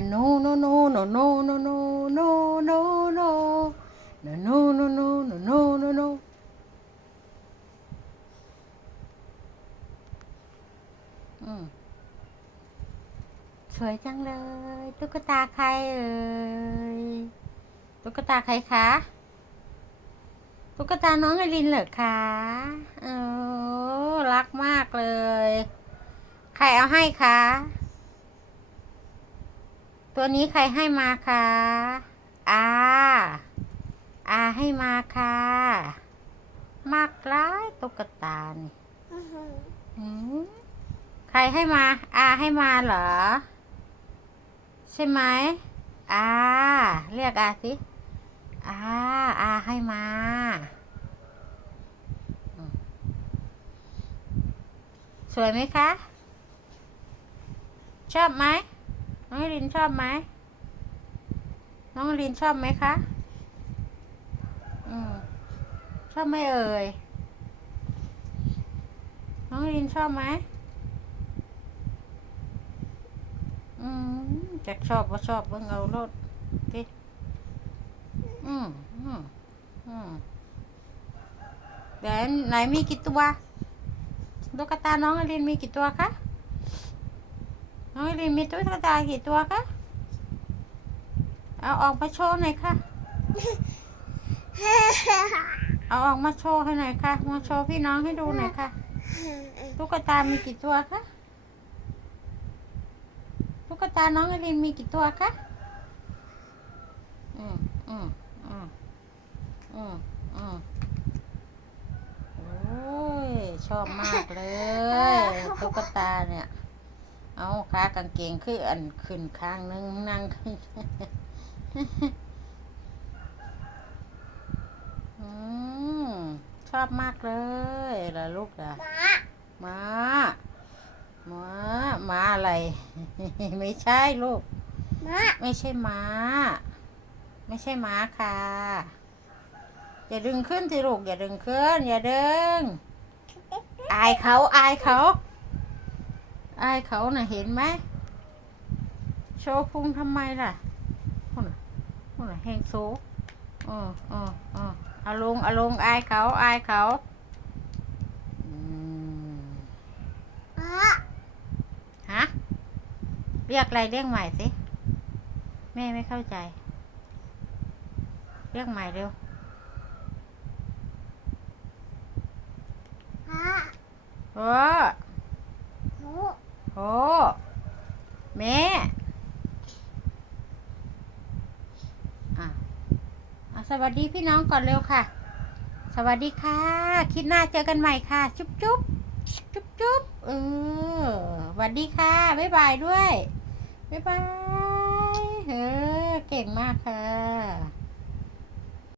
No, no, no, no, no, no, no, no, no, no. No, no, no, no, no, no, no, no. สวยจังเลย ตุ๊กตาใครเอ่ยตุ๊กตาใครคะตุ๊กตาน้องอลินเหรอคะเออรักมากเลย ใครเอาให้คะ ตัวนี้ใครให้มาคะอาอาให้มาค่ะ มากร้ายตุ๊กตานี่หืมใครให้มาอาให้มาเหรอ ใช่ไหมอาเรียกอาสิอาอาให้มาอืมสวยไหมคะ ชอบไหม น้องลินชอบไหม น้องลินชอบไหมคะอืมชอบไหมเอ่ย น้องลินชอบไหมอืมจะชอบว่าชอบเบิ่งเอารถดิอืมอืมอืมเดี๋ยวไหนมีกี่ตัว ตุ๊กตาน้องอลินมีกี่ตัวคะ น้องอลินมีตุ๊กตากี่ตัวคะ เอาออกมาโชว์หน่อยค่ะ เอาออกมาโชว์ให้หน่อยค่ะ มาโชว์พี่น้องให้ดูหน่อยค่ะ ตุ๊กตามีกี่ตัวคะ ตุ๊กตาน้องอลินมีกี่ตัวคะ อืมอืมอืมอืมอืมโอ้ยชอบมากเลย ตุ๊กตาเนี่ย เอาขากางเกงคืออันขึ้นข้างนึงนั่งอืมชอบมากเลยล่ะลูกล่ะม้าม้าม้าอะไร ไม่ใช่ลูก ไม่ใช่ม้า ไม่ใช่ม้าค่ะ อย่าดึงขึ้นสิลูก อย่าดึงขึ้น อย่าดึง อายเขา อายเขา อายเขาน่ะเห็นไหมโชว์พุงทำไมล่ะพุ่นน่ะพุ่นน่ะแหงโซเออเออเออเอาลงเอาลงอายเขาอายเขาอืมฮะเรียกอะไรเรียกใหม่สิแม่ไม่เข้าใจ เรียกใหม่เร็วโอ้ โหแม่อะสวัสดีพี่น้องก่อนเร็วค่ะ สวัสดีค่ะ คิดหน้าเจอกันใหม่ค่ะ จุ๊บจุ๊บจุ๊บจุ๊บเออสวัสดีค่ะ บ๊ายบายด้วย บ๊ายบาย เออ เก่งมากค่ะ